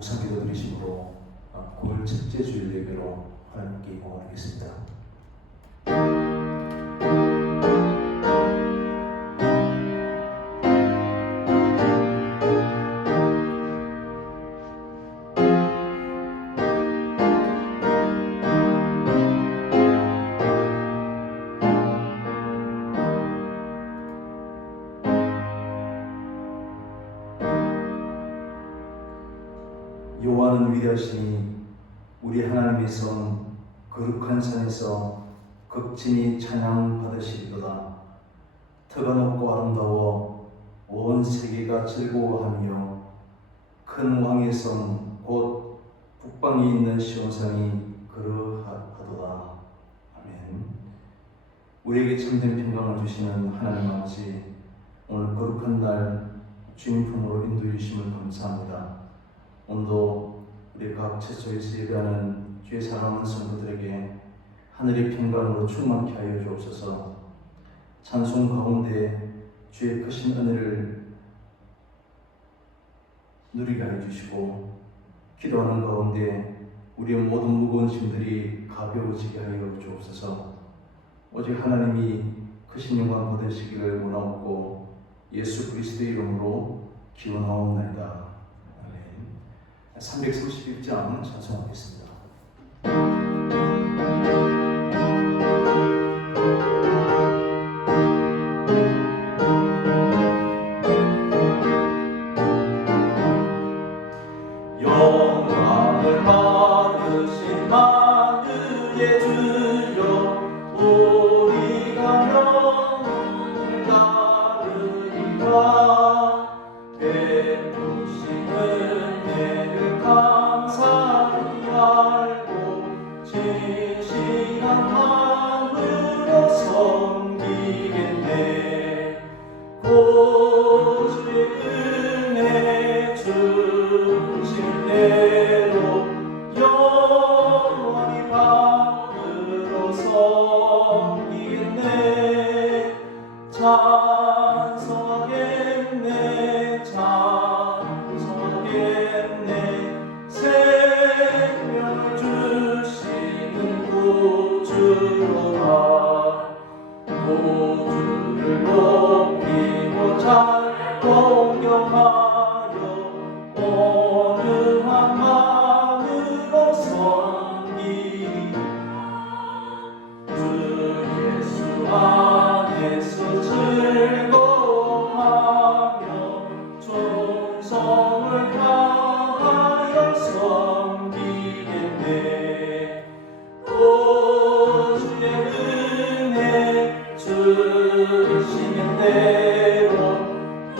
묵상 기도 드리심으로 9월 첫째 주일 예배로 하나님께 고하겠습니다. 여호와는 위대하시니 우리 하나님의 성 거룩한 산에서 극진히 찬양 받으시리로다. 터가 높고 아름다워 온 세계가 즐거워하며 큰 왕의 성 곧 북방에 있는 시온산이 그러하도다. 아멘. 우리에게 참된 평강을 주시는 하나님 아버지, 오늘 거룩한 날 주님 품으로 인도해 주심을 감사합니다. 오늘도 우리 각 처소에서 예배하는 주의 사랑하는 성도들에게 하늘의 평강으로 충만케 하여 주옵소서. 찬송 가운데 주의 크신 은혜를 누리게 하여 주시고, 기도하는 가운데 우리의 모든 무거운 짐들이 가벼워지게 하여 주옵소서. 오직 하나님이 크신 영광 받으시기를 원하옵고 예수 그리스도의 이름으로 기원하옵나이다. 331장 찬송하겠습니다. 영광을 받으신 만유의 주여, 우리가 영광을 따르리라. 베푸신 은혜를 감사히 알고 진실한 마음으로 섬기겠네. 고주의 은혜 주신 대로 영원히 받들어 섬기겠네. 찬송하겠네, 찬송하겠네. 생명을 주시는 구주로다. 구주를 높이고 잘 공경하여 온유한 마음으로 섬기리. 주 예수 안에서 즐거워하며 충성을 다하여 섬기겠네. 주의 은혜 주시는 대로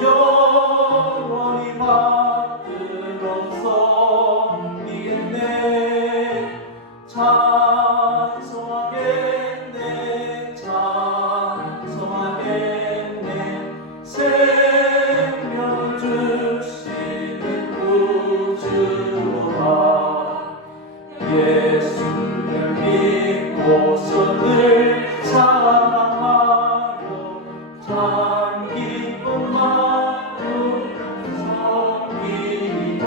영원히 받들어 섬기겠네. 찬송하겠네, 찬송하겠네. 생명을 주시는 구주로다. 예수를 믿고서 늘 사랑하여 참 기쁜 마음으로 섬기리라.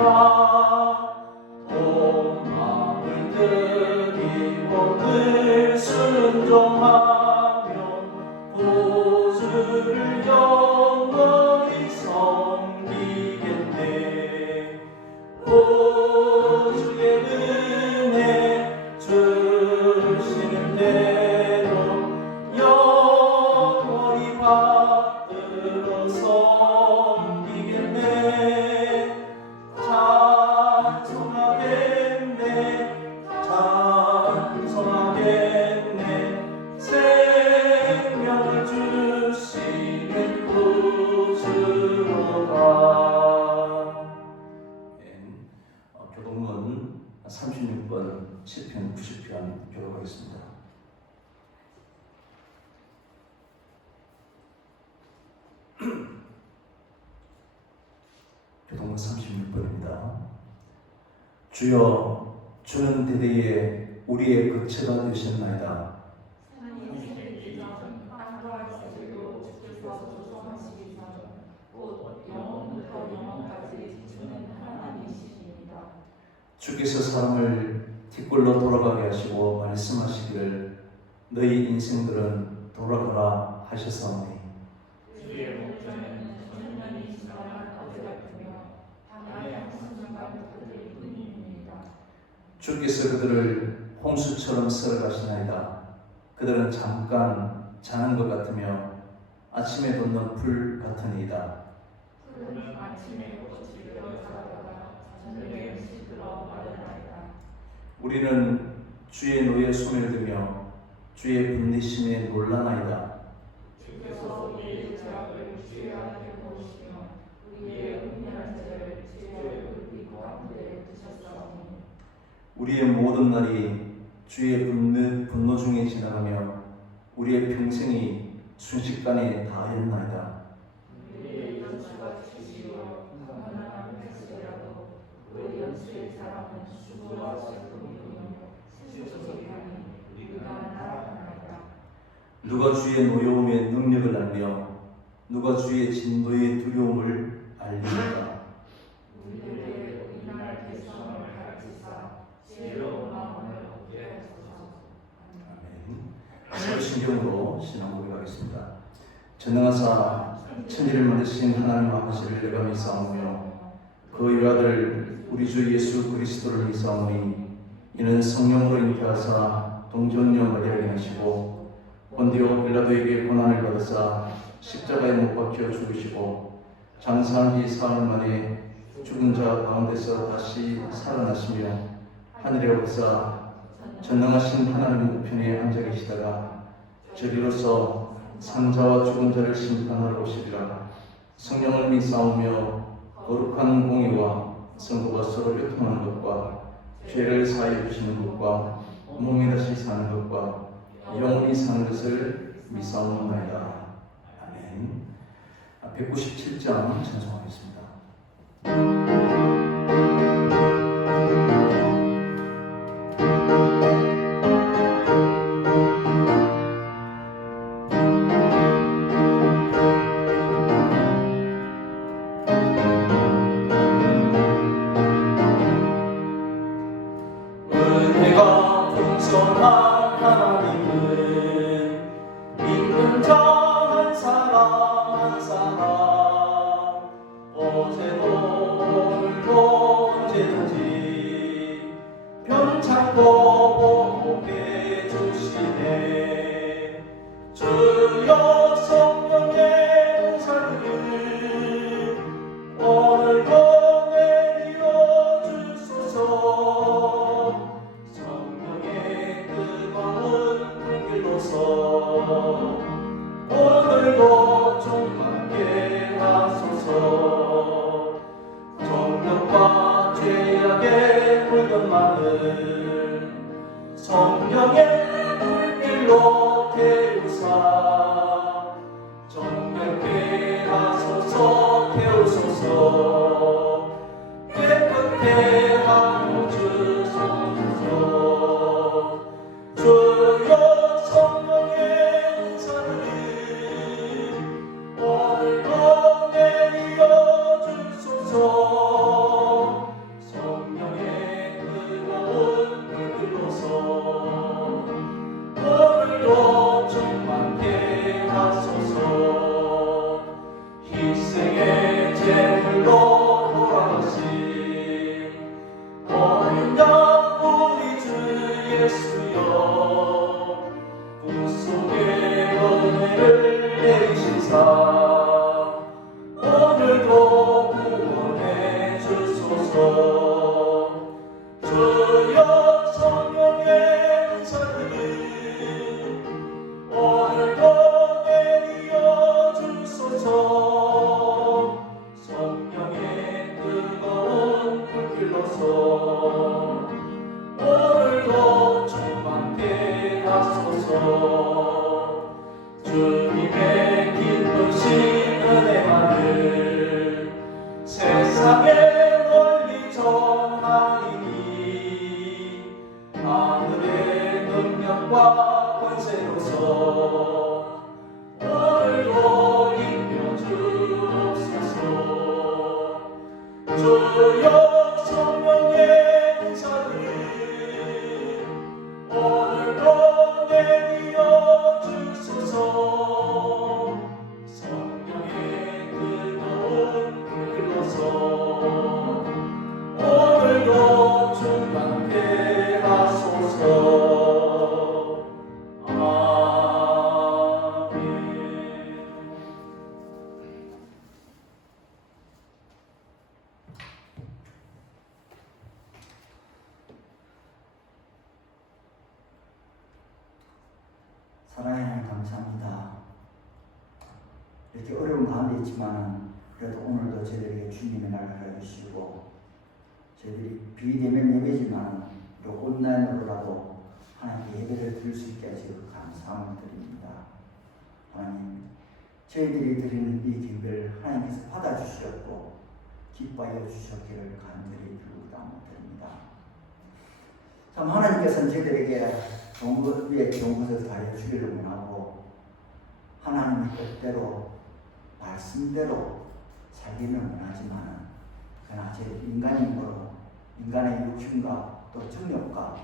온 마음을 드리고 늘 순종하며 구주를 영원히 섬기겠네. 구주의 은혜 주시는 대로 영원히 받들어 섬기겠네. 찬송하겠네, 찬송하겠네. 생명을 주시는 구주로다. 교동문 36번 시편 90편 교독하겠습니다. 교동문 36번입니다. 주여, 주는 대대에 우리의 거처가 되셨나이다. 영원부터 영원까지 주는 하나님이십니다. 주께서 사람을 뒷골로 돌아가게 하시고 말씀하시기를 너희 인생들은 돌아가라 하셨사오니 주의 목전은 천년이 지나간 어제 같으며 밤의 한순간 그들의 뿐입니다. 주께서 그들을 홍수처럼 썰어가시나이다. 그들은 잠깐 자는 것 같으며 아침에 돋는 불 같으니이다. 그는 아침에 꽃이 되어 자라다가 저녁에 시들어 마르나이다. 우리는 주의 노에 손을 들며 주의 분리심에 놀라나이다. 주께서 우리의 죄악을 주의 앞에 보시며 우리의 은밀한 죄를 주의 불빛 가운데 두셨사오니 우리의 모든 날이 주의 분노 중에 지나가며 우리의 평생이 순식간에 다하였나이다. 우리의 연수가 지시어 가난한 백성이라도 그 연수의 사람은 수고와 슬픔이며 세속의 향이 우리가 날아가나이다. 누가 주의 노여움의 능력을 알며 누가 주의 진노의 두려움을 알리는가. 우리들의 이날 백성을 가르치사 지혜로운 마음을 얻게 하소서. 아멘. 서신경으로 신앙 고백하겠습니다. 전능하사 천지를 만드신 하나님 아버지를 내가 믿사오며 그 유아들 우리 주 예수 그리스도를 믿사오니 이는 성령으로 잉태하사 동정녀 마리아에게 나시고 본디오 빌라도에게 고난을 받으사 십자가에 못 박혀 죽으시고 장사한 지 사흘 만에 죽은 자 가운데서 다시 살아나시며 하늘에 오르사 전능하신 하나님 우편에 앉아 계시다가 저리로서 산자와 죽은 자를 심판하러 오시리라. 성령을 믿사오며 거룩한 공의와 성도가 서로 교통하는 것과 죄를 사하여 주시는 것과 몸이 다시 사는 것과 영원히 사는 것을 믿사옵나이다. 아멘. 197장 찬송하겠습니다. 은혜가 풍성한 하나님은 믿는 자 한 사람 한 사람 어제도 오늘도 언제든지 편찮고 복해 주시네. 주여 성령의 은사를 오늘도 내려 주소서. 성령의 뜨거운 불길로서 오늘도 충만케 하소서. 정욕과 죄악의 물건만을 성령의 불길로 태우사 정욕케 하소서. 태우소서. 깨끗게 하여 주소서. 주여 성령의 은사를 오늘도 내려 주소서. 성령의 뜨거운 불길로서 오늘도 충만케 하소서. 희생의 제물로 돌아가신 사랑의 하나님 감사합니다. 이렇게 어려운 가운데 있지만 그래도 오늘도 저희들에게 주님의 날을 주시고 저희들이 비대면 예배지만 또 온라인으로라도 하나님께 예배를 드릴 수 있게 하시고 감사함을 드립니다. 하나님, 저희들이 드리는 이 기회를 하나님께서 받아주셨고 기뻐하여 주셨기를 간절히 기도함을 드립니다. 참 하나님께서는 저희들에게 좋은 것 위에 좋은 것을 다해 주기를 원하고 하나님의 뜻대로 말씀대로 살기는 원하지만 그러나 제 인간임으로 인간의 욕심과 또 정욕과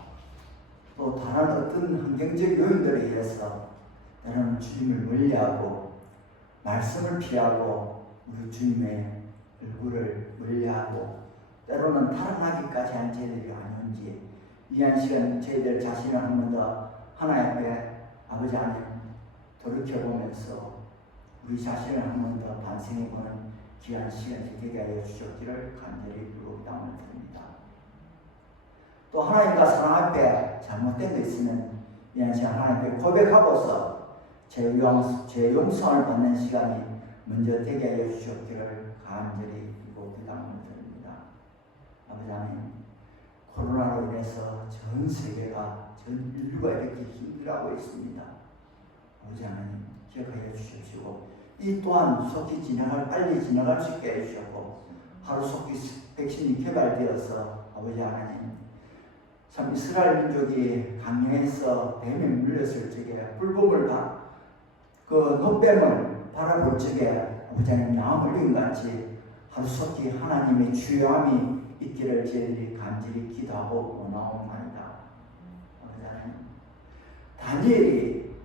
또 다른 어떤 환경적 요인들에 의해서 때로는 주님을 멀리하고 말씀을 피하고 우리 주님의 얼굴을 멀리하고 때로는 타락하기까지 한 저희들이 아닌지 이 한 시간 저희들 자신을 한 번 더 하나님 앞에 아버지 하나님 돌이켜보면서 우리 자신을 한 번 더 반성해보는 귀한 시간이 되게 하여 주셨기를 간절히 기도함을 드립니다. 또 하나님과 사랑 앞에 잘못된 거 있으면 이 한 시간 하나님 앞에 고백하고서 제 용서를 받는 시간이 먼저 되게 하여 주셨기를 간절히 기도함을 드립니다. 아버지 하나님, 코로나로 인해서 전 세계가 전 인류가 이렇게 힘들어하고 있습니다. 아버지 하나님 기억하여 주십시오. 이 또한 속히 빨리 지나갈 수 있게 해주셨고 하루속히 백신이 개발되어서 아버지 하나님 참 이스라엘 민족이 강령에서 뱀에 물렸을 적에 불법을 그 노뱀을 바라볼 적에 아버지 하나님 나무 흘린 같이 하루속히 하나님의 주요함이 있기를 저희들이 간절히 기도하고 원하옵나이다. 아버지 하나님, 다니엘이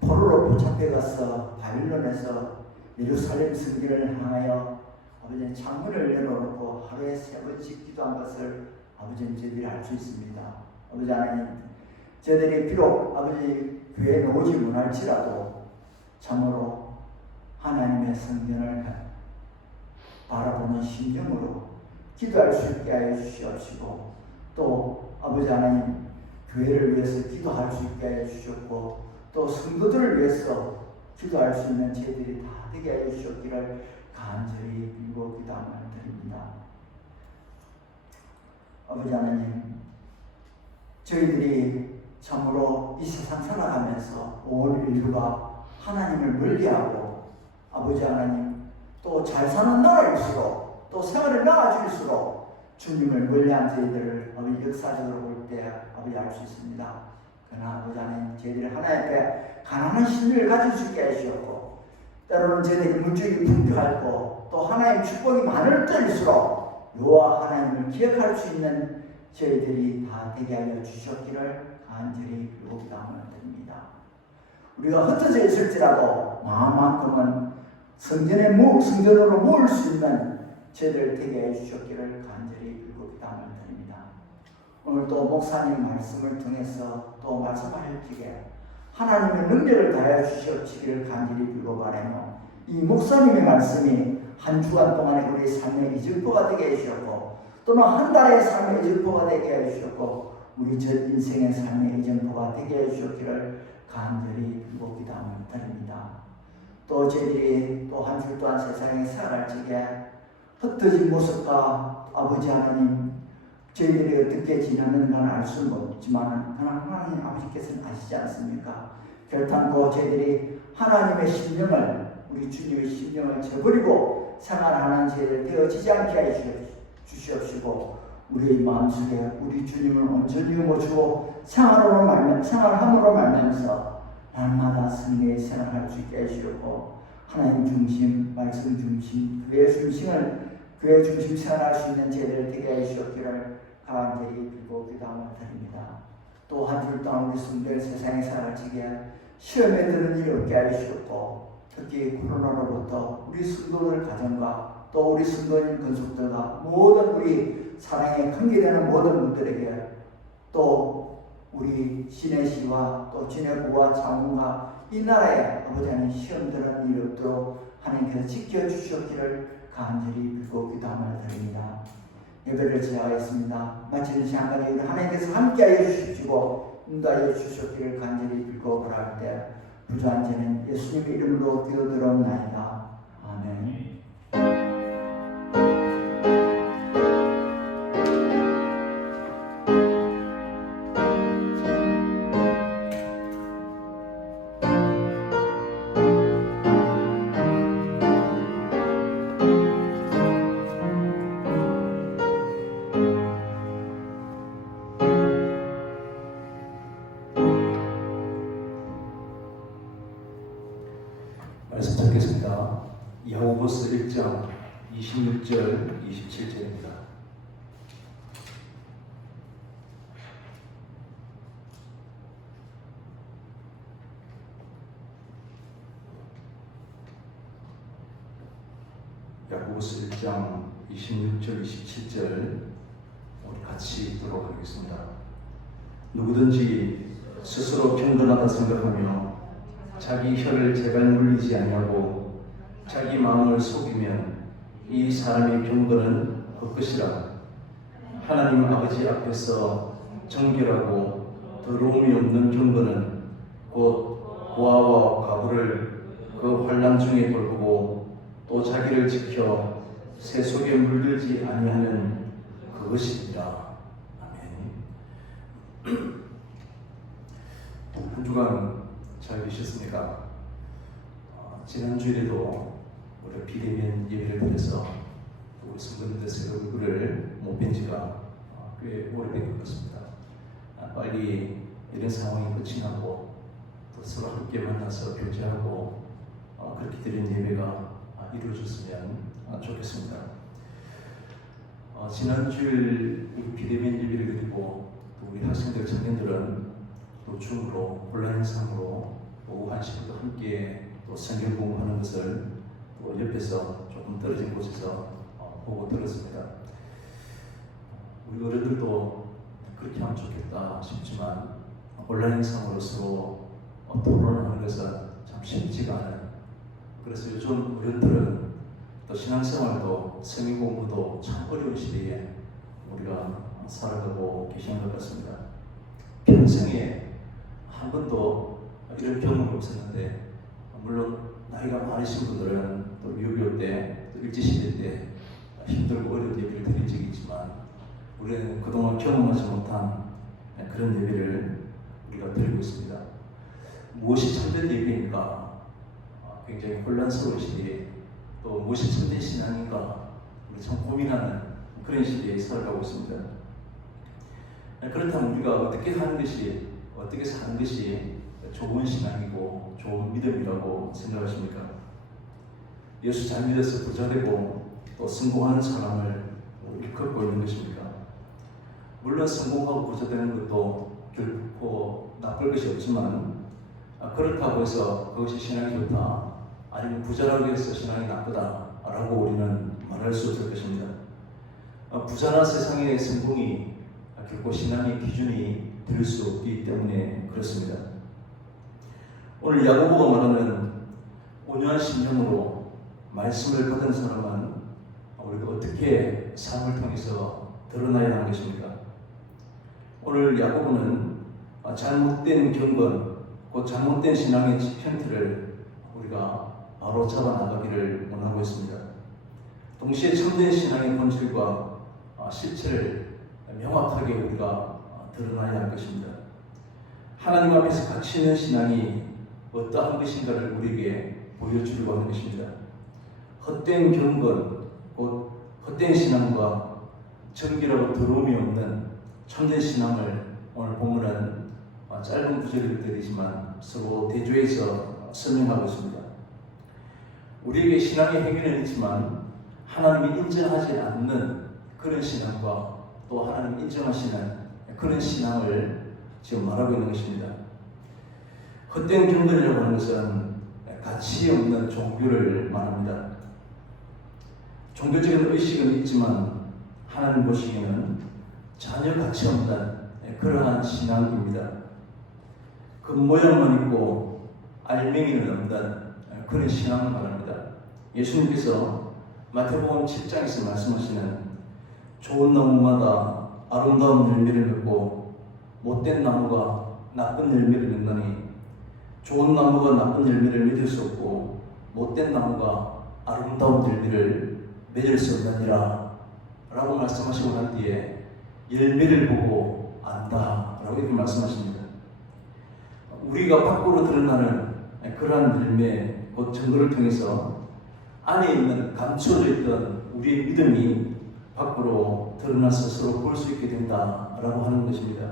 포로로 붙잡혀가서 바빌론에서 예루살렘 성전을 향하여 아버지는 창문을 열어놓고 하루에 3번씩 기도한 것을 아버지는 저희들이 알 수 있습니다. 아버지 하나님, 저희들이 비록 아버지 교회에 오지 못할지라도 참으로 하나님의 성전을 바라보는 심정으로 기도할 수 있게 하여 주시옵시고 또 아버지 하나님 교회를 위해서 기도할 수 있게 하여 주셨고 또 성도들을 위해서 기도할 수 있는 저희들이 다 되게 하여 주셨기를 간절히 빌고 기도함을 드립니다. 아버지 하나님, 저희들이 참으로 이 세상 살아가면서 온 인류가 하나님을 멀리하고 아버지 하나님 또 잘 사는 나라일수록 또 생활을 나아질수록 주님을 멀리한 저희들을 아버지 역사적으로 볼 때 아버지 알 수 있습니다. 그러나 아버지 하나님 저희들이 하나님 앞에 가난한 심리를 가질 수 있게 하시었고 때로는 저희들이 물질이 풍족하고 또 하나님 축복이 많을 때일수록 여호와 하나님을 기억할 수 있는 저희들이 다 되게 하여 주셨기를 간절히 기도함을 드립니다. 우리가 흩어져 있을지라도 마음만큼은 성전으로 모을 수 있는 저희들 되게 해주셨기를 간절히 기도함을 드립니다. 오늘 또 목사님 말씀을 통해서 또 말씀하실 적에 하나님의 능력을 다해 주시기를 간절히 빌고 바라며 이 목사님의 말씀이 한 주간 동안에 우리 삶의 이정표가 되게 해주셨고 또는 한 달의 삶의 이정표가 되게 해주셨고 우리 전 인생의 삶의 이정표가 되게 해주셨기를 간절히 빌고 기도함을 드립니다. 또 저희들이 또 한 주 동안 세상에 살아갈 적에 흩어진 모습과 아버지 하나님 저희들이 어떻게 지나는가는 알 수는 없지만 그러나 하나님 아버지께서는 아시지 않습니까? 결단코 저희들이 하나님의 심령을 우리 주님의 심령을 저버리고 생활하는 저희들 되어지지 않게 해 주시옵시고 우리의 마음속에 우리 주님을 온전히 모시고 생활함으로 말미암아서 날마다 승리의 생활할 수 있게 해주시고 하나님 중심, 말씀 중심, 교회 중심 생활할 수 있는 제대를 되게 해주셨기를 간절히 빌고 기도함을 드립니다. 또 한 주 동안 우리 성도들 세상에 살아갈 적에 시험에 드는 일이 없게 하시고 특히 코로나로부터 우리 성도들 가정과 또 우리 성도님 건속들과 모든 우리 사랑에 관계되는 모든 분들에게 또 우리 시내시와 또 진해부와 장군과 이 나라에 아버지 하나님 시험들은 일이 없도록 하나님께서 지켜주셨기를 간절히 빌고 기도함을 드립니다. 예배를 제하겠습니다. 마치는 시간까지 하나님께서 함께하여 주십시오. 응답하여 주셨기를 간절히 빌고 바랄 때 부조한 죄는 예수님의 이름으로 기도드렸나이다. 아멘. 말씀 듣겠습니다. 야고보서 1장 26절 27절입니다. 야고보서 1장 26절 27절 우리 같이 읽도록 하겠습니다. 누구든지 스스로 경건하다 생각하며 자기 혀를 제발 물리지 아니하고 자기 마음을 속이면 이 사람의 경건은 헛것이라. 하나님 아버지 앞에서 정결하고 더러움이 없는 경건은 곧 고아와 과부를 그 환난 중에 돌보고 또 자기를 지켜 새 속에 물들지 아니하는 그것이니라. 아멘. 한 주간 잘 계셨습니까? 지난 주일에도 우리 비대면 예배를 드려서 우리 성도님들 얼굴을 못 뵌 지가 꽤 오래된 것 같습니다. 빨리 이런 상황이 끝이 나고 또 서로 함께 만나서 교제하고 그렇게 드린 예배가 이루어졌으면 좋겠습니다. 지난 주일 우리 비대면 예배를 드리고 또 우리 학생들 청년들은 또 줌으로 온라인 영상으로 오후 1시부터 함께 또 성경 공부하는 것을 또 옆에서 조금 떨어진 곳에서 보고 들었습니다. 우리 어른들도 그렇게 하면 좋겠다 싶지만 온라인 영상으로 서로 토론하는 것은 참 쉽지가 않아요. 그래서 요즘 어른들은 또 신앙생활도 성경 공부도 참 어려운 시대에 우리가 살아가고 계신 것 같습니다. 평생에 한 번도 이런 경험이 없었는데, 물론 나이가 많으신 분들은 또 6.25 때, 또 일제시대 때 힘들고 어려운 예배를 드린 적이 있지만 우리는 그동안 경험하지 못한 그런 예배를 우리가 드리고 있습니다. 무엇이 참된 예배인가? 굉장히 혼란스러운 시대에 또 무엇이 참된 신앙인가? 우리 참 고민하는 그런 시대에 살아가고 있습니다. 그렇다면 우리가 어떻게 하는 것이, 어떻게 사는 것이 좋은 신앙이고 좋은 믿음이라고 생각하십니까? 예수 잘 믿어서 부자되고 또 성공하는 사람을 일컫고 있는 것입니까? 물론 성공하고 부자되는 것도 결코 나쁠 것이 없지만 그렇다고 해서 그것이 신앙이 좋다, 아니면 부자라고 해서 신앙이 나쁘다라고 우리는 말할 수 없을 것입니다. 부자나 세상의 성공이 결코 신앙의 기준이 될 수 없기 때문에 그렇습니다. 오늘 야고보가 말하는 온유한 심령으로 말씀을 받은 사람은 우리가 어떻게 삶을 통해서 드러나야 하는 것입니까? 오늘 야고보는 잘못된 경건, 곧 잘못된 신앙의 지편틀을 우리가 바로 잡아 나가기를 원하고 있습니다. 동시에 참된 신앙의 본질과 실체를 명확하게 우리가 드러나야 할 것입니다. 하나님 앞에서 가치 있는 신앙이 어떠한 것인가를 우리에게 보여주려고 하는 것입니다. 헛된 경건, 곧 헛된 신앙과 정결하고 더러움이 없는 참된 신앙을 오늘 본문은 짧은 구절을 드리지만 서로 대조해서 설명하고 있습니다. 우리에게 신앙의 행위는 있지만 하나님이 인정하지 않는 그런 신앙과 또 하나님이 인정하시는 그런 신앙을 지금 말하고 있는 것입니다. 헛된 경건이라고 하는 것은 가치 없는 종교를 말합니다. 종교적인 의식은 있지만 하나님 보시기에는 전혀 가치 없는 그러한 신앙입니다. 겉모양만 있고 알맹이는 없는 그런 신앙을 말합니다. 예수님께서 마태복음 7장에서 말씀하시는 좋은 나무마다 아름다운 열매를 맺고 못된 나무가 나쁜 열매를 맺나니 좋은 나무가 나쁜 열매를 맺을 수 없고 못된 나무가 아름다운 열매를 맺을 수 없느니라 라고 말씀하시고 난 뒤에 열매를 보고 안다 라고 이렇게 말씀하십니다. 우리가 밖으로 드러나는 그러한 열매, 곧 증거를 통해서 안에 있는 감춰져 있던 우리의 믿음이 밖으로 드러나서 서로 볼 수 있게 된다라고 하는 것입니다.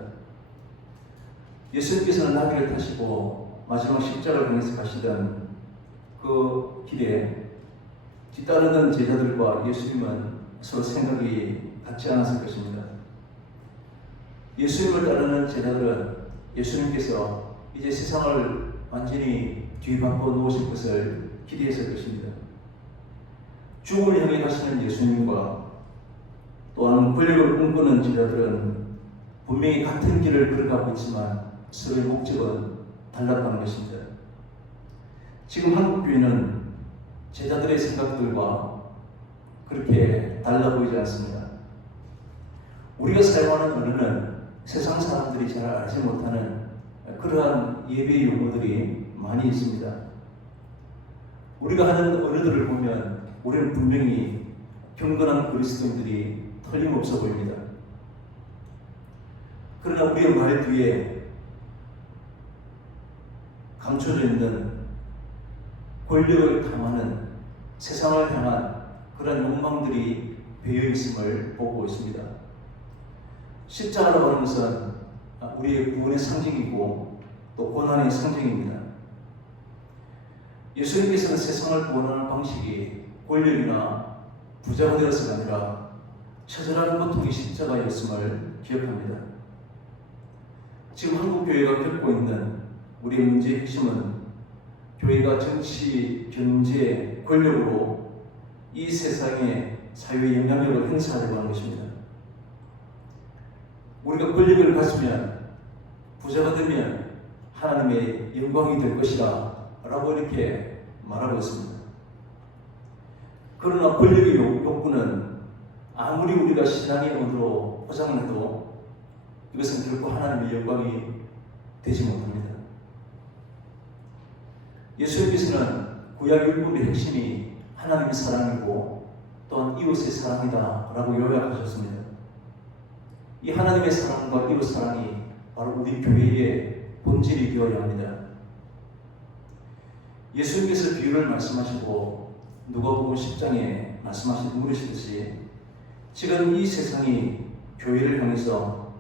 예수님께서는 나귀를 타시고 마지막 십자가를 향해서 가시던 그 길에 뒤따르던 제자들과 예수님은 서로 생각이 같지 않았을 것입니다. 예수님을 따르는 제자들은 예수님께서 이제 세상을 완전히 뒤바꿔 놓으실 것을 기대했을 것입니다. 죽음을 향해 가시는 예수님과 또한 권력을 꿈꾸는 제자들은 분명히 같은 길을 걸어가고 있지만 서로의 목적은 달랐다는 것입니다. 지금 한국교회는 제자들의 생각들과 그렇게 달라 보이지 않습니다. 우리가 사용하는 언어는 세상 사람들이 잘 알지 못하는 그러한 예배 용어들이 많이 있습니다. 우리가 하는 언어들을 보면 우리는 분명히 경건한 그리스도인들이 틀림없어 보입니다. 그러나 우리의 말 뒤에 감춰져 있는 권력을 탐하는 세상을 향한 그런 욕망들이 배어 있음을 보고 있습니다. 십자가라고 하는 것은 우리의 구원의 상징이고 또 고난의 상징입니다. 예수님께서는 세상을 구원하는 방식이 권력이나 부자가 되어서가 아니라 처절한 고통이 십자가였음을 기억합니다. 지금 한국교회가 겪고 있는 우리의 문제의 핵심은 교회가 정치, 경제, 권력으로 이 세상에 사회의 영향력을 행사하려고 하는 것입니다. 우리가 권력을 가지면 부자가 되면 하나님의 영광이 될 것이다 라고 이렇게 말하고 있습니다. 그러나 권력의 욕구는 아무리 우리가 신앙의 언어로 포장을 해도 이것은 결코 하나님의 영광이 되지 못합니다. 예수님께서는 구약 율법의 핵심이 하나님의 사랑이고 또한 이웃의 사랑이다 라고 요약하셨습니다. 이 하나님의 사랑과 이웃 사랑이 바로 우리 교회의 본질이 되어야 합니다. 예수님께서 비유를 말씀하시고 누가복음 10장에 물으시듯이 지금 이 세상이 교회를 향해서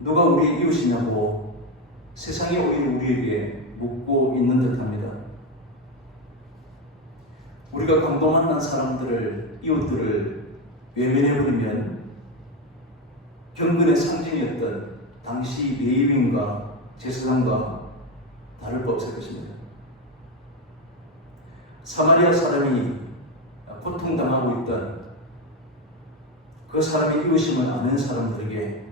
누가 우리의 이웃이냐고 세상이 오히려 우리에게 묻고 있는 듯합니다. 우리가 강도 만난 사람들을, 이웃들을 외면해버리면 경건의 상징이었던 당시 레위인과 제사장과 다를 바 없을 것입니다. 사마리아 사람이 고통당하고 있던 그 사람의 이웃임을 아는 사람들에게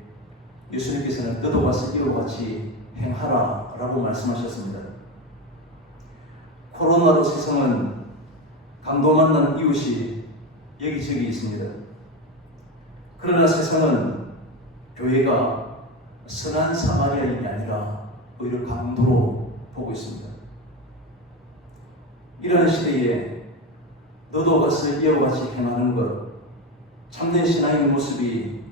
예수님께서는 너도 와서 이와 같이 행하라 라고 말씀하셨습니다. 코로나로 세상은 강도 만난 이웃이 여기저기 있습니다. 그러나 세상은 교회가 선한 사마리아인이 아니라 오히려 강도로 보고 있습니다. 이런 시대에 너도 가서 이와 같이 행하는 것, 참된 신앙의 모습이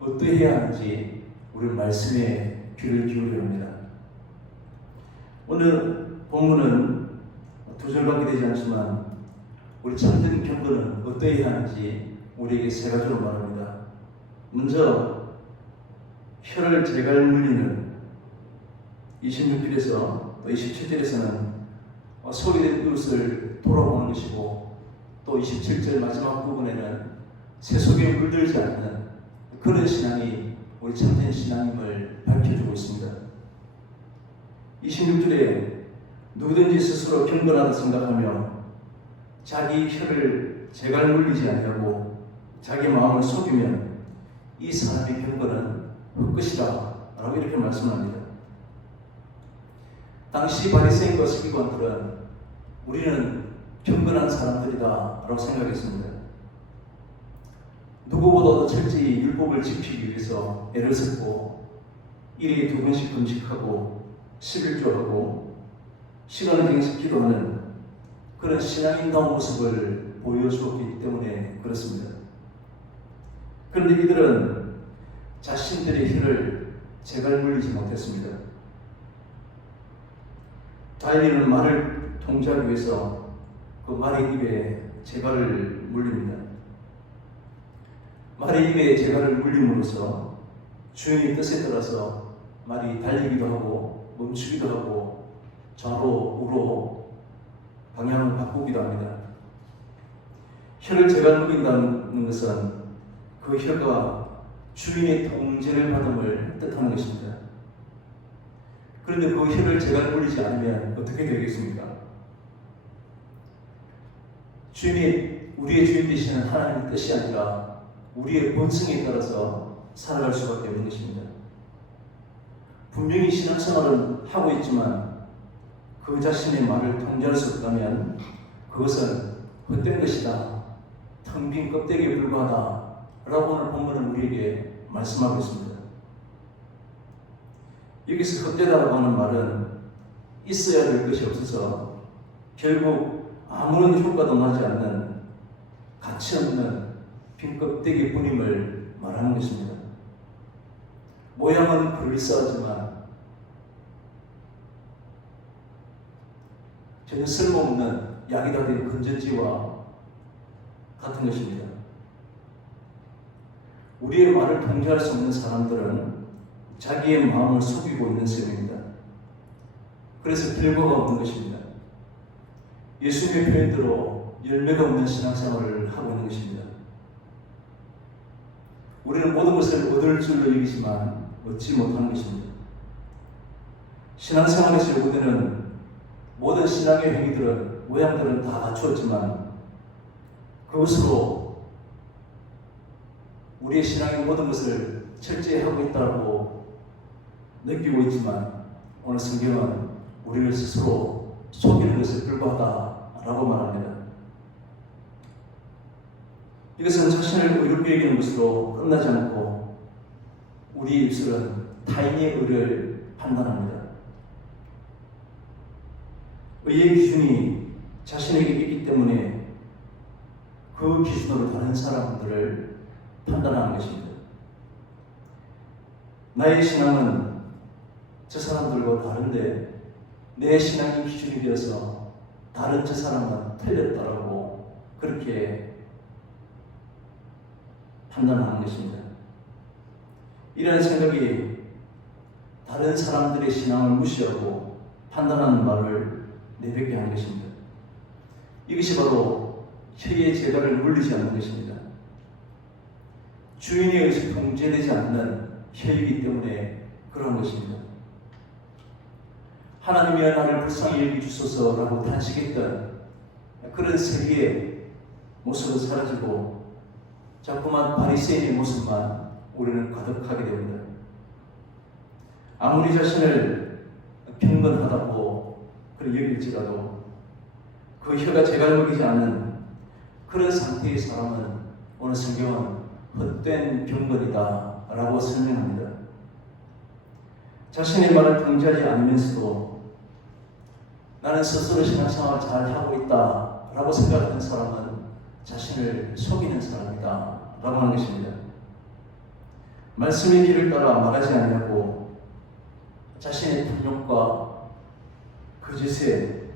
어떠해야 하는지 우리 말씀에 귀를 기울여야 합니다. 오늘 본문은 두 절밖에 되지 않지만 우리 참된 경건은 어떠해야 하는지 우리에게 세 가지로 말합니다. 먼저 혀를 제갈 물리는 26절에서 또 27절에서는 소리된 이웃을 돌아보는 것이고 또 27절 마지막 부분에는 새 속에 물들지 않는 그런 신앙이 우리 참된 신앙임을 밝혀주고 있습니다. 26절에 누구든지 스스로 경건하다 생각하며 자기 혀를 제갈 물리지 아니하고 자기 마음을 속이면 이 사람의 경건은 헛것이다 라고 이렇게 말씀합니다. 당시 바리새인과 서기관들은 우리는 경건한 사람들이다 라고 생각했습니다. 누구보다도 철저히 율법을 지키기 위해서 애를 썼고 일에 2번씩 금식하고 11조하고 시간을 계속 기도하는 그런 신앙인다운 모습을 보여주었기 때문에 그렇습니다. 그런데 이들은 자신들의 혀를 제갈 물리지 못했습니다. 달리는 말을 통제하기 위해서 그 말의 입에 제갈을 물립니다. 말의 입에 제갈을 물림으로써 주인의 뜻에 따라서 말이 달리기도 하고 멈추기도 하고 좌로 우로 방향을 바꾸기도 합니다. 혀를 제갈 물린다는 것은 그 혀가 주인의 통제를 받음을 뜻하는 것입니다. 그런데 그 혀를 제갈 물리지 않으면 어떻게 되겠습니까? 우리의 주인 되시는 하나님의 뜻이 아니라 우리의 본성에 따라서 살아갈 수밖에 없는 것입니다. 분명히 신앙생활은 하고 있지만 그 자신의 말을 통제할 수 없다면 그것은 헛된 것이다, 텅 빈 껍데기에 불과하다 라고 오늘 본문은 우리에게 말씀하고 있습니다. 여기서 헛되다라고 하는 말은 있어야 될 것이 없어서 결국 아무런 효과도 나지 않는 가치 없는 빈 껍데기 뿐임을 말하는 것입니다. 모양은 그럴싸하지만 전혀 쓸모없는 약이 다 된 건전지와 같은 것입니다. 우리의 말을 통제할 수 없는 사람들은 자기의 마음을 속이고 있는 셈입니다. 그래서 결과가 없는 것입니다. 예수님의 표현대로 열매가 없는 신앙생활을 하고 있는 것입니다. 우리는 모든 것을 얻을 줄로 여기지만 얻지 못하는 것입니다. 신앙생활에서 요구되는 모든 신앙의 행위들은, 모양들은 다 갖추었지만 그것으로 우리의 신앙의 모든 것을 철저히 하고 있다고 느끼고 있지만 오늘 성경은 우리를 스스로 속이는 것에 불과하다라고 말합니다. 이것은 자신을 의롭게 여기는 것으로 끝나지 않고 우리 입술은 타인의 의를 판단합니다. 의의 기준이 자신에게 있기 때문에 그 기준으로 다른 사람들을 판단하는 것입니다. 나의 신앙은 저 사람들과 다른데 내 신앙이 기준이 되어서 다른 저 사람은 틀렸다라고 그렇게 판단하는 것입니다. 이런 생각이 다른 사람들의 신앙을 무시하고 판단하는 말을 내뱉게 하는 것입니다. 이것이 바로 혀의 제갈을 물리지 않는 것입니다. 주인에 의해서 통제되지 않는 혀이기 때문에 그런 것입니다. 하나님이여 나를 불쌍히 여기주소서라고 탄식했던 그런 세리의 모습은 사라지고 자꾸만 바리새인의 모습만 우리는 가득하게 됩니다. 아무리 자신을 경건하다고 여길지라도 그 혀가 제갈 먹이지 않는 그런 상태의 사람은 오늘 성경은 헛된 경건이다 라고 설명합니다. 자신의 말을 통제하지 않으면서도 나는 스스로 신앙생활을 잘 하고 있다 라고 생각하는 사람은 자신을 속이는 사람이다 라고 하는 것입니다. 말씀의 길을 따라 말하지 않냐고 자신의 탐욕과 거짓에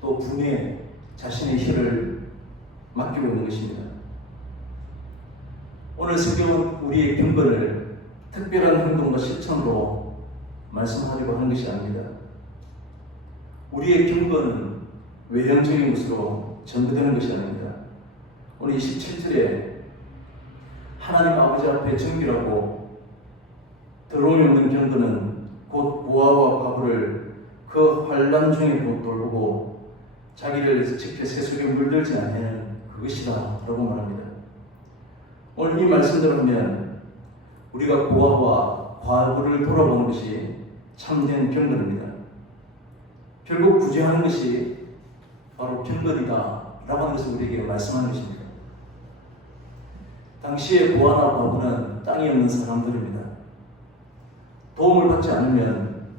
또 분에 자신의 혀를 맡기고 있는 것입니다. 오늘 성경은 우리의 경건을 특별한 행동과 실천으로 말씀하려고 하는 것이 아닙니다. 우리의 경건은 외형적인 것으로 전부되는 것이 아닙니다. 오늘 27절에 하나님 아버지 앞에 정결하고 더러움이 없는 경건은 곧 고아와 과부를 그 환난 중에 곧 돌보고 자기를 지켜 세속에 물들지 않는 그것이다 라고 말합니다. 오늘 이 말씀대로 하면 우리가 고아와 과부를 돌아보는 것이 참된 경건입니다. 결국 구제하는 것이 바로 경건이다 라고 하는 것을 우리에게 말씀하는 것입니다. 당시의 고아나 과부는 땅이 없는 사람들입니다. 도움을 받지 않으면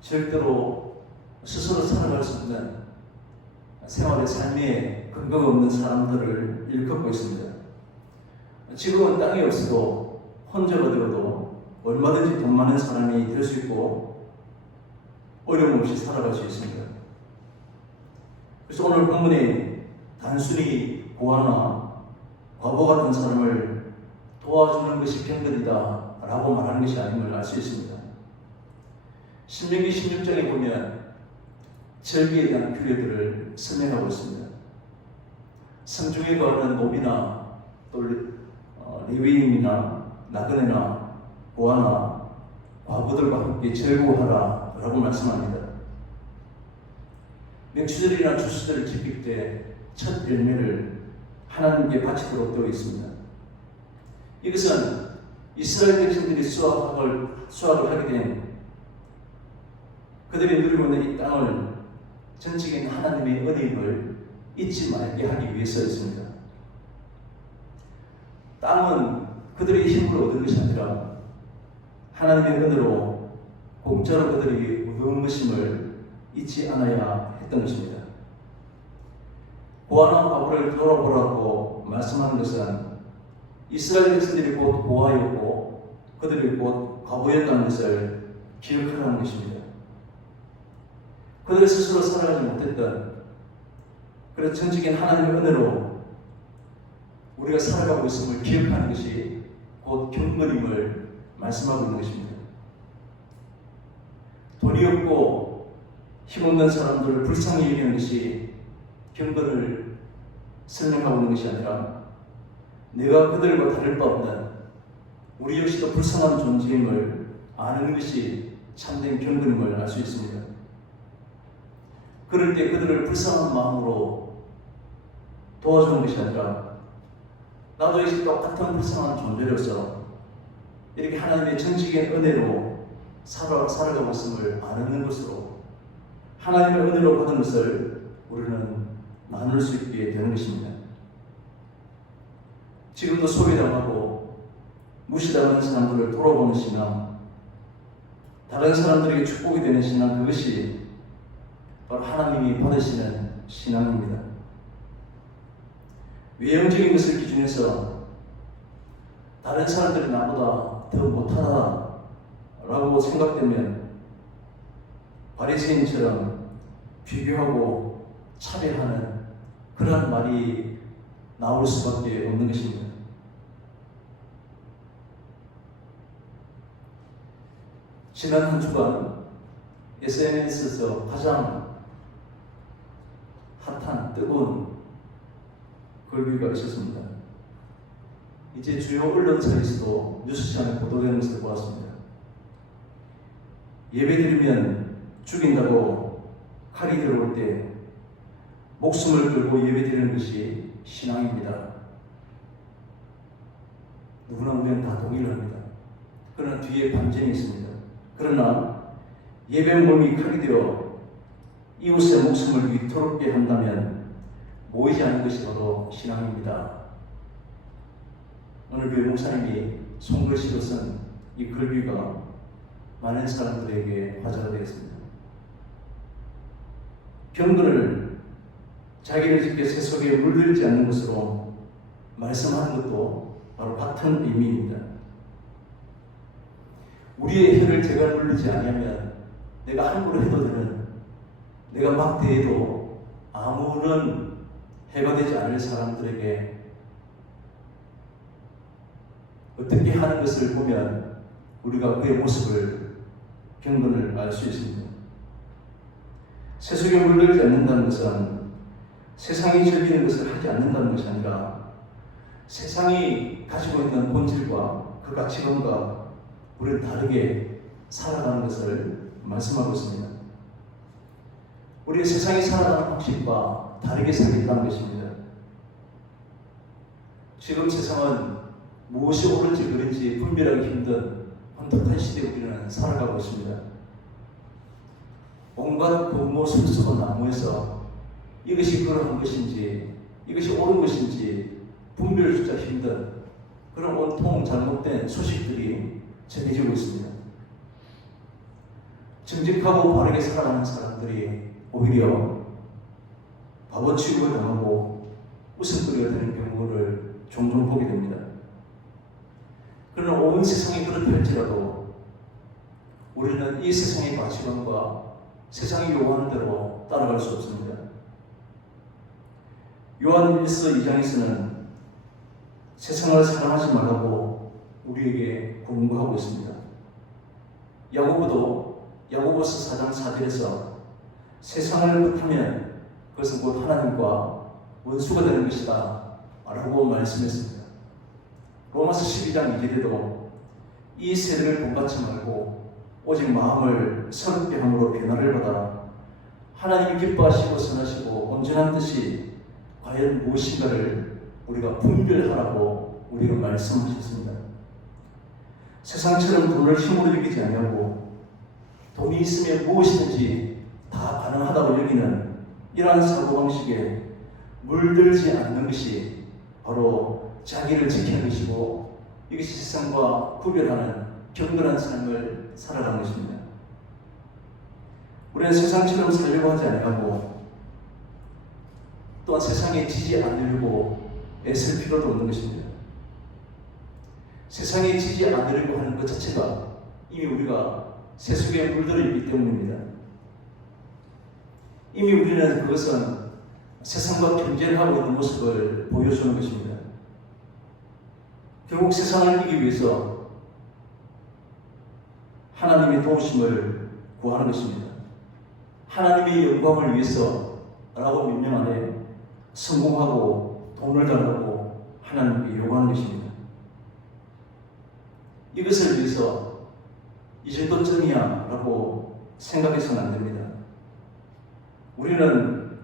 절대로 스스로 살아갈 수 없는 생활의 삶에 근거가 없는 사람들을 일컫고 있습니다. 지금은 땅이 없어도 혼자가 되어도 얼마든지 돈 많은 사람이 될 수 있고 어려움 없이 살아갈 수 있습니다. 그래서 오늘 본문이 단순히 고아나 과부 같은 사람을 도와주는 것이 병들이다 라고 말하는 것이 아님을 알 수 있습니다. 신명기 16장에 보면 절기에 대한 규례들을 설명하고 있습니다. 성중에 거하는 노비나 또 레위인이나 나그네나 고아나 과부들과 함께 절구하라 라고 말씀합니다. 명추절이나 추수절을 지킬 때 첫 열매를 하나님께 바치도록 되어 있습니다. 이것은 이스라엘 백성들이 수확을 하게 된 그들이 누리고 있는 이 땅을 전적인 하나님의 은혜임을 잊지 말게 하기 위해서였습니다. 땅은 그들의 힘으로 얻은 것이 아니라 하나님의 은혜로 공짜로 그들이 얻은 것임을 잊지 않아야 했던 것입니다. 고아나 과부를 돌아보라고 말씀하는 것은 이스라엘 백성들이 곧 고아였고 그들이 곧 과부였다는 것을 기억하라는 것입니다. 그들 스스로 살아가지 못했던 그런 전적인 하나님의 은혜로 우리가 살아가고 있음을 기억하는 것이 곧 경건임을 말씀하고 있는 것입니다. 돈이 없고 힘없는 사람들을 불쌍히 여기는 것이 경건을 설명하고 있는 것이 아니라 내가 그들과 다를 바 없는 우리 역시도 불쌍한 존재임을 아는 것이 참된 경건임을 알 수 있습니다. 그럴 때 그들을 불쌍한 마음으로 도와주는 것이 아니라 나도 역시 똑같은 불쌍한 존재로서 이렇게 하나님의 전적인 은혜로 살아가고 있음을 아는 것으로 하나님의 은혜로 받은 것을 우리는 나눌 수 있게 되는 것입니다. 지금도 소외당하고 무시당하는 사람들을 돌아보는 신앙, 다른 사람들에게 축복이 되는 신앙, 그것이 바로 하나님이 받으시는 신앙입니다. 외형적인 것을 기준해서 다른 사람들이 나보다 더 못하다라고 생각되면 바리새인처럼 비교하고 차별하는 그런 말이 나올 수밖에 없는 것입니다. 지난 한 주간 SNS에서 가장 핫한 뜨거운 글귀가 있었습니다. 이제 주요 언론사에서도 뉴스시간에 보도되는 것을 보았습니다. 예배드리면 죽인다고 칼이 들어올 때 목숨을 걸고 예배드리는 것이 신앙입니다. 누구나 우리는 다 동의합니다. 그러나 뒤에 반전이 있습니다. 그러나 예배 몸이 칼이 되어 이웃의 목숨을 위태롭게 한다면 모이지 않는 것이 바로 신앙입니다. 오늘 교회 목사님이 손글씨로 쓴 이 글귀가 많은 사람들에게 화제가 되었습니다. 경건을 자기를 지켜 세속에 물들지 않는 것으로 말씀하는 것도 바로 같은 의미입니다. 우리의 혀를 제가 물리지 아니하면 내가 함부로 해도 되는, 내가 막 대해도 아무런 해가 되지 않을 사람들에게 어떻게 하는 것을 보면 우리가 그의 모습을, 경건을 알 수 있습니다. 세속에 물들지 않는다는 것은 세상이 즐기는 것을 하지 않는다는 것이 아니라 세상이 가지고 있는 본질과 그 가치관과 우리는 다르게 살아가는 것을 말씀하고 있습니다. 우리의 세상이 살아가는 방식과 다르게 살겠다는 것입니다. 지금 세상은 무엇이 옳은지 그른지 분별하기 힘든 혼탁한 시대에 우리는 살아가고 있습니다. 온갖 무엇을 나무에서 이것이 그러한 것인지 이것이 옳은 것인지 분별조차 힘든 그런 온통 잘못된 소식들이 전해지고 있습니다. 정직하고 바르게 살아가는 사람들이 오히려 바보 취급을 당하고 웃음거리가 되는 경우를 종종 보게 됩니다. 그러나 온 세상이 그렇다 할지라도 우리는 이 세상의 가치관과 세상이 요구하는 대로 따라갈 수 없습니다. 요한 1서 2장에서는 세상을 사랑하지 말라고 우리에게 권고하고 있습니다. 야고보도 야고보서 4장 4절에서 세상을 못하면 그것은 곧 하나님과 원수가 되는 것이다 라고 말씀했습니다. 로마서 12장 2절에도 이 세대를 본받지 말고 오직 마음을 서럽게 함으로 변화를 받아 하나님이 기뻐하시고 선하시고 온전한 뜻이 과연 무엇인가를 우리가 분별하라고 우리가 말씀하셨습니다. 세상처럼 돈을 힘으로 이기지 아니하고 돈이 있으면 무엇이든지 다 가능하다고 여기는 이러한 사고방식에 물들지 않는 것이 바로 자기를 지키는 것이고 이것이 세상과 구별하는 경건한 삶을 살아가는 것입니다. 우리는 세상처럼 살려고 하지 아니하고 또한 세상에 지지 않으려고 애쓸 필요도 없는 것입니다. 세상에 지지 않으려고 하는 것 자체가 이미 우리가 세속에 물들어 있기 때문입니다. 이미 우리는 그것은 세상과 경쟁을 하고 있는 모습을 보여주는 것입니다. 결국 세상을 이기기 위해서 하나님의 도우심을 구하는 것입니다. 하나님의 영광을 위해서라고 명령하되 성공하고 돈을 달라고 하나님께 요구하는 것입니다. 이것을 위해서 이 정도쯤이야 라고 생각해서는 안 됩니다. 우리는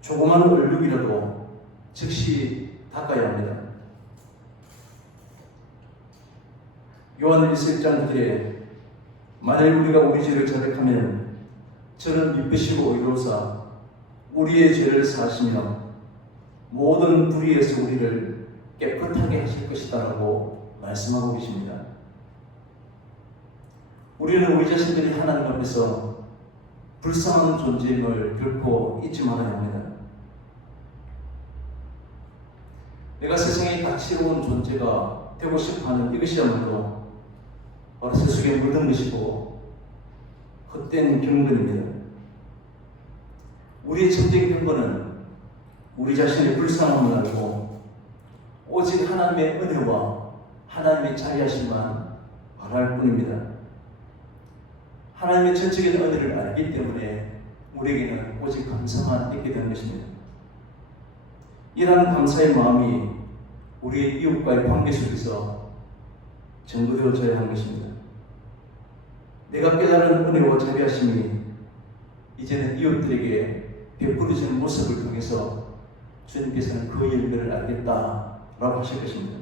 조그만 얼룩이라도 즉시 닦아야 합니다. 요한 1서 1장 만일 우리가 우리 죄를 자백하면 저는 미쁘시고 의로우사 우리의 죄를 사하시며 모든 불의에서 우리를 깨끗하게 하실 것이다 라고 말씀하고 계십니다. 우리는 우리 자신들이 하나님 앞에서 불쌍한 존재임을 결코 잊지 말아야 합니다. 내가 세상에 다채로운 존재가 되고 싶어하는 이것이야말로 바로 세속에 물든 것이고 헛된 경건입니다. 우리의 정적인 경건은 우리 자신의 불쌍함을 알고 오직 하나님의 은혜와 하나님의 자비하심만 바랄 뿐입니다. 하나님의 전적인 은혜를 알기 때문에 우리에게는 오직 감사만 있게 되는 것입니다. 이러한 감사의 마음이 우리의 이웃과의 관계 속에서 전부되어져야 하는 것입니다. 내가 깨달은 은혜와 자비하심이 이제는 이웃들에게 베풀어지는 모습을 통해서 주님께서는 그 열매를 알겠다라고 하실 것입니다.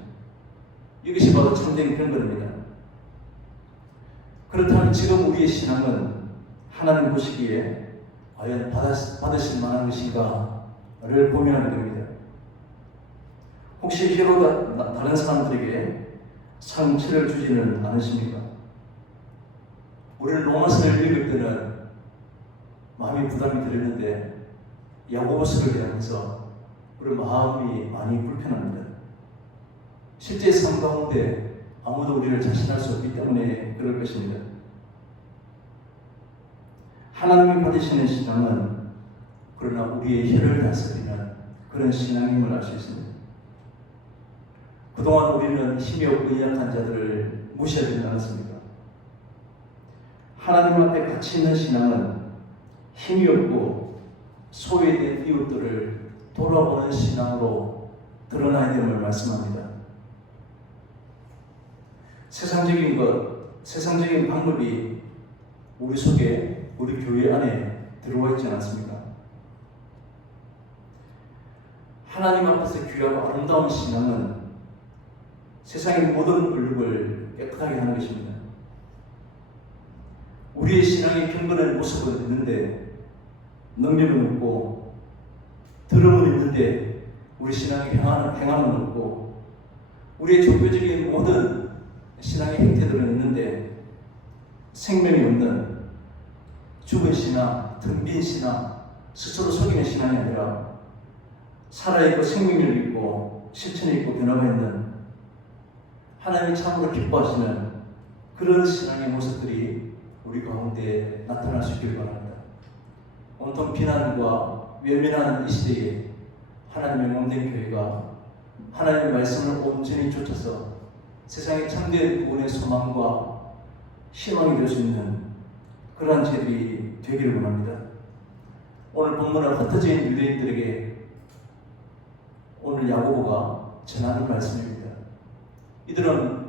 이것이 바로 참된 경건입니다. 그렇다면 지금 우리의 신앙은 하나님 보시기에 과연 받으실 만한 것인가를 고민하게 됩니다. 혹시 희로 다른 사람들에게 상처를 주지는 않으십니까? 우리는 로마서를 읽을 때는 마음이 부담이 되었는데 야고보서를 대하면서 우리 마음이 많이 불편합니다. 실제 삶 가운데 아무도 우리를 자신할 수 없기 때문에 그럴 것입니다. 하나님이 받으시는 신앙은 그러나 우리의 혀를 다스리는 그런 신앙임을 알 수 있습니다. 그동안 우리는 힘이 없고 연약한 자들을 무시하지 않았습니까? 하나님 앞에 가치 있는 신앙은 힘이 없고 소외된 이웃들을 돌아보는 신앙으로 드러나야 됨을 말씀합니다. 세상적인 것, 세상적인 방법이 우리 속에, 우리 교회 안에 들어와 있지 않습니까? 하나님 앞에서 귀하고 아름다운 신앙은 세상의 모든 얼룩을 깨끗하게 하는 것입니다. 우리의 신앙의 경건한 모습은 있는데 능력은 없고 들음은 있는데 우리 신앙의 행함은 없고 우리의 종교적인 모든 신앙의 행태들은 있는데 생명이 없는 죽은 신앙, 텅빈 신앙, 스스로 속이는 신앙이 아니라 살아있고 생명력이 있고 실천이 있고 변화가 있는 하나님이 참으로 기뻐하시는 그런 신앙의 모습들이 우리 가운데 나타날 수 있길 바랍니다. 온통 비난과 외면하는 이 시대에 하나님의 몸된 교회가 하나님의 말씀을 온전히 쫓아서 세상의 참된 구원의 소망과 희망이 될 수 있는 그러한 저희들이 되기를 원합니다. 오늘 본문은 흩어진 유대인들에게 오늘 야고보가 전하는 말씀입니다. 이들은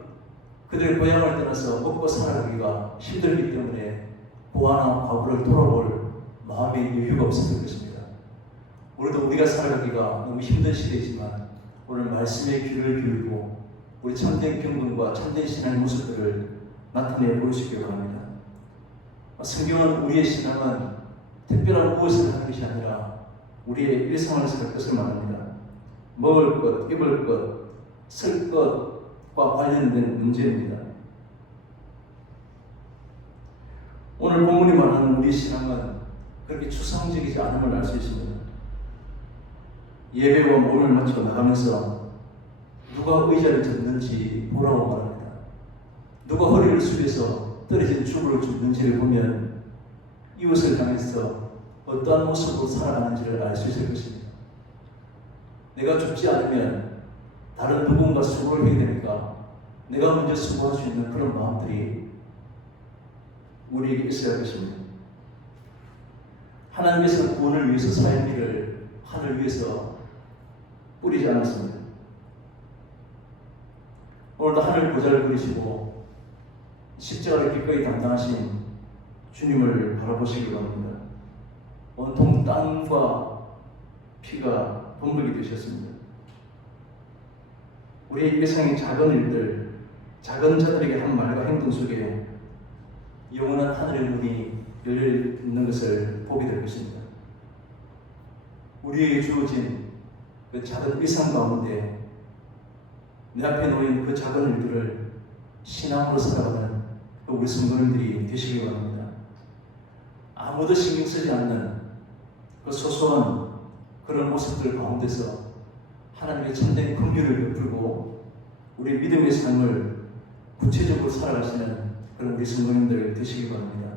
그들의 고향을 떠나서 먹고 살아가기가 힘들기 때문에 고아나 과부를 돌아볼 마음의 여유가 없었을 것입니다. 오늘도 우리가 살아가기가 너무 힘든 시대이지만 오늘 말씀에 귀를 기울이고 우리 참된 경건과 참된 신앙의 모습들을 나타내 보여주시기 바랍니다. 성경은 우리의 신앙은 특별한 무엇을 하는 것이 아니라 우리의 일상을 살 것을 말합니다. 먹을 것, 입을 것, 쓸 것과 관련된 문제입니다. 오늘 본문이 말하는 우리 신앙은 그렇게 추상적이지 않음을 알 수 있습니다. 예배와 몸을 마치고 나가면서 누가 의자를 젓는지 보라고 말합니다. 누가 허리를 숙여서 떨어진 죽을 줍는지를 보면 이웃을 향해서 어떠한 모습으로 살아가는지를 알 수 있을 것입니다. 내가 죽지 않으면 다른 누군가 수고를 해야 되니까 내가 먼저 수고할 수 있는 그런 마음들이 우리에게 있어야 할 것입니다. 하나님께서 구원을 위해서 사역비를 하늘 위에서 뿌리지 않았습니다. 오늘도 하늘 보좌를 그리시고 십자가를 기꺼이 담당하신 주님을 바라보시기 바랍니다. 온통 땀과 피가 범벅이 되셨습니다. 우리의 일상의 작은 일들, 작은 자들에게 한 말과 행동 속에 영원한 하늘의 문이 열려 있는 것을 보게 될 것입니다. 우리에게 주어진 그 작은 일상 가운데 내 앞에 놓인 그 작은 일들을 신앙으로 살아가는 우리 성도님들이 되시기 바랍니다. 아무도 신경 쓰지 않는 그 소소한 그런 모습들 가운데서 하나님의 참된 긍휼을 베풀고 우리 믿음의 삶을 구체적으로 살아가시는 그런 우리 성도님들 되시기 바랍니다.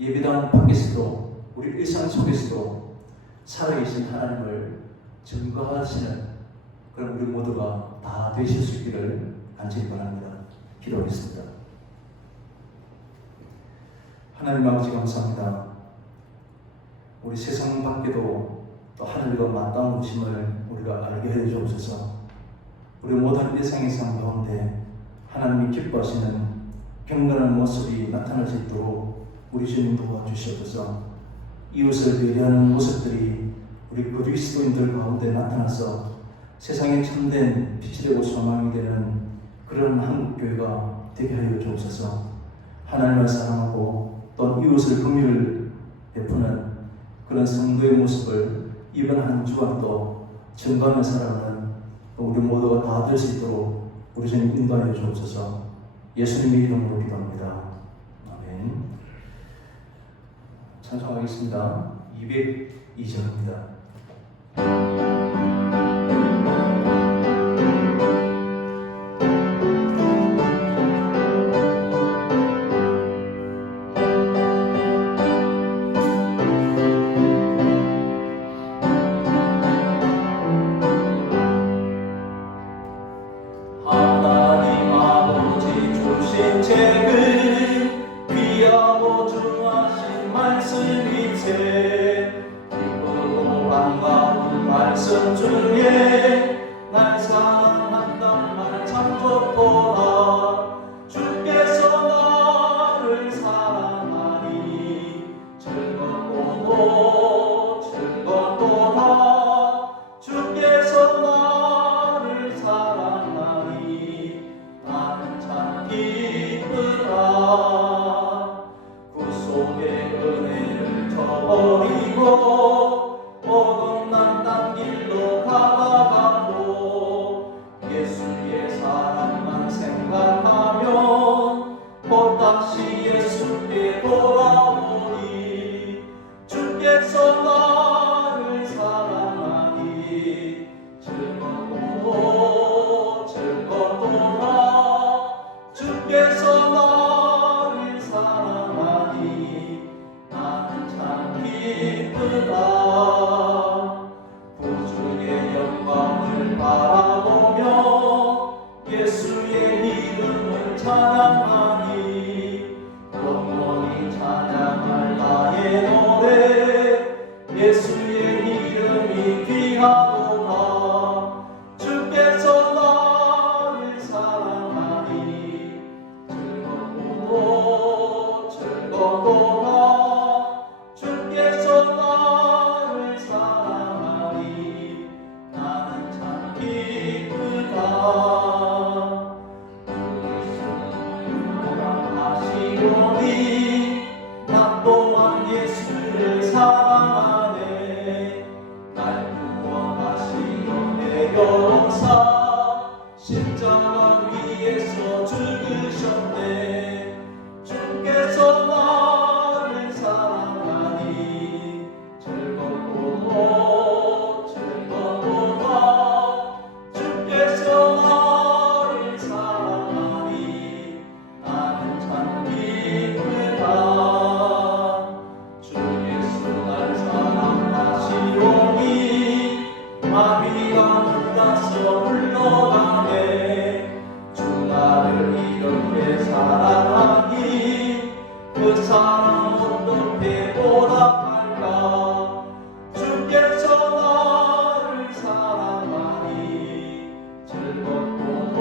예배당 밖에서도 우리 일상 속에서도 살아계신 하나님을 증거하시는 그런 우리 모두가 다 되실 수 있기를 간절히 바랍니다. 기도하겠습니다. 하나님 아버지 감사합니다. 우리 세상 밖에도 또 하늘과 맞닿은 곳임을 우리가 알게 해 주옵소서. 우리 모든 일상의 삶 가운데 하나님이 기뻐하시는 경건한 모습이 나타날 수 있도록 우리 주님 도와주시옵소서. 이웃을 배려하는 모습들이 우리 그리스도인들 가운데 나타나서 세상에 참된 빛이 되고 소망이 되는 그런 한국교회가 되게 하여 주옵소서. 하나님을 사랑하고 또 이웃을 긍휼을 베푸는 그런 성도의 모습을 이번 한 주간 또 증거하며 살아가는 우리 모두가 다 될 수 있도록 우리 주님 인도하여 주옵소서. 예수님의 이름으로 기도합니다. 아멘. 찬송하겠습니다. 202절입니다. 말씀이세 기쁘고 찬양하니 영원히 찬양할 나의 노래 예수의 이름이 귀하도다 주께서 나를 사랑하니 즐겁도다 주께서 나를 사랑하니 나는 참 기쁘다 하시오니 나 또한 예수를 사랑하네 날 구원하시려 내려오사 십자가 위에서 죽으셨네 주께서 나를 사랑하니 즐겁도다 주께서 나를 사랑하니 나는 참 기쁘다 주 예수 날 사랑하시오니 마귀가 놀라서 물러가네 주 나를 이렇게 사랑하니 그 사랑 어떻게 보답할까 주께서 나를 사랑하니 즐겁도다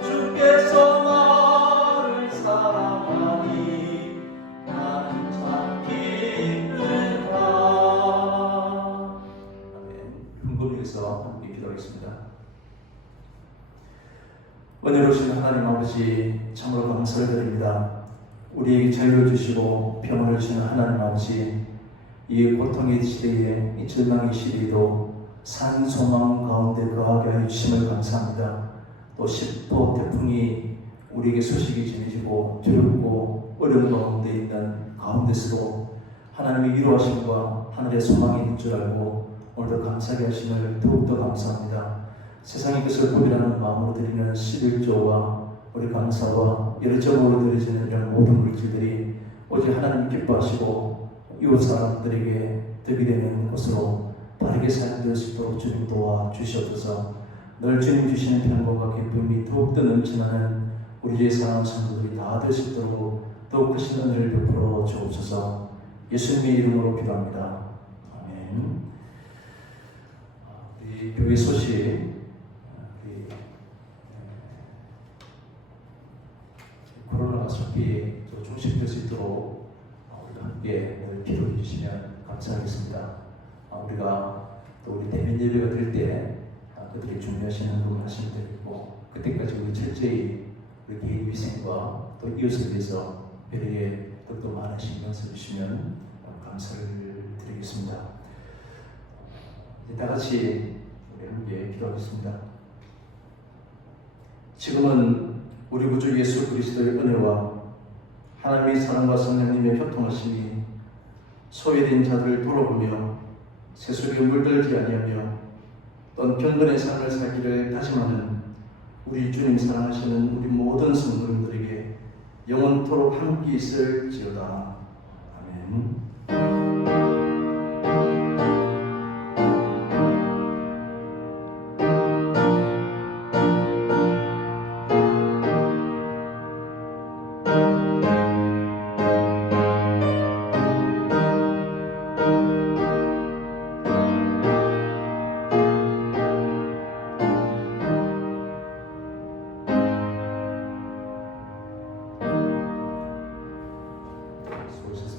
주께서 나를 사랑하니 나는 참 기쁘다. 아멘. 흥분해서 함께 기도하겠습니다. 은혜로우신 하나님 아버지 참으로 감사를 드립니다. 우리에게 자유를 주시고 평안을 주시는 하나님 아버지 이 고통의 시대에 이 절망의 시대에도 산 소망 가운데 거하게 하여 주심을 감사합니다. 또 십도 태풍이 우리에게 소식이 전해지고 두렵고 어려운 가운데 있는 가운데서도 하나님의 위로하심과 하늘의 소망이 있는 줄 알고 오늘도 감사하게 하심을 더욱더 감사합니다. 세상의 것을 보이라는 마음으로 드리는 11조와 우리 감사와 열정으로 드려지는 이런 모든 물질들이 오직 하나님 기뻐하시고 이웃 사람들에게 덕이 되는 것으로 바르게 사용될 수 있도록 주님 도와주시옵소서. 늘 주님 주시는 평강과 기쁨이 더욱더 넘치나는 우리 주의 사랑하는 성도들이 다 될 수 있도록 더욱 크신 은혜를 베풀어 주옵소서. 예수님의 이름으로 기도합니다. 아멘. 우리 교회 소식 코로나가 속히 종식될 수 있도록 우리가 함께 늘 기도해 주시면 감사하겠습니다. 우리가 또 우리 대면 예배가 될 때 그들이 준비하시는 부분 하시면 되고 그때까지 우리 철저히 우리 개인 위생과 또 이웃을 위해서 배려에 더욱더 많은 신경 써주시면 감사를 드리겠습니다. 이제 다 같이 우리 함께 기도하겠습니다. 지금은 우리 구주 예수 그리스도의 은혜와 하나님의 사랑과 성령님의 교통하심이 소외된 자들을 돌아보며 세속에 물들지 아니하며 또한 경건의 삶을 살기를 다짐하는 우리 주님 사랑하시는 우리 모든 성도님들에게 영원토록 함께 있을지어다. 아멘. 수고하셨습니다.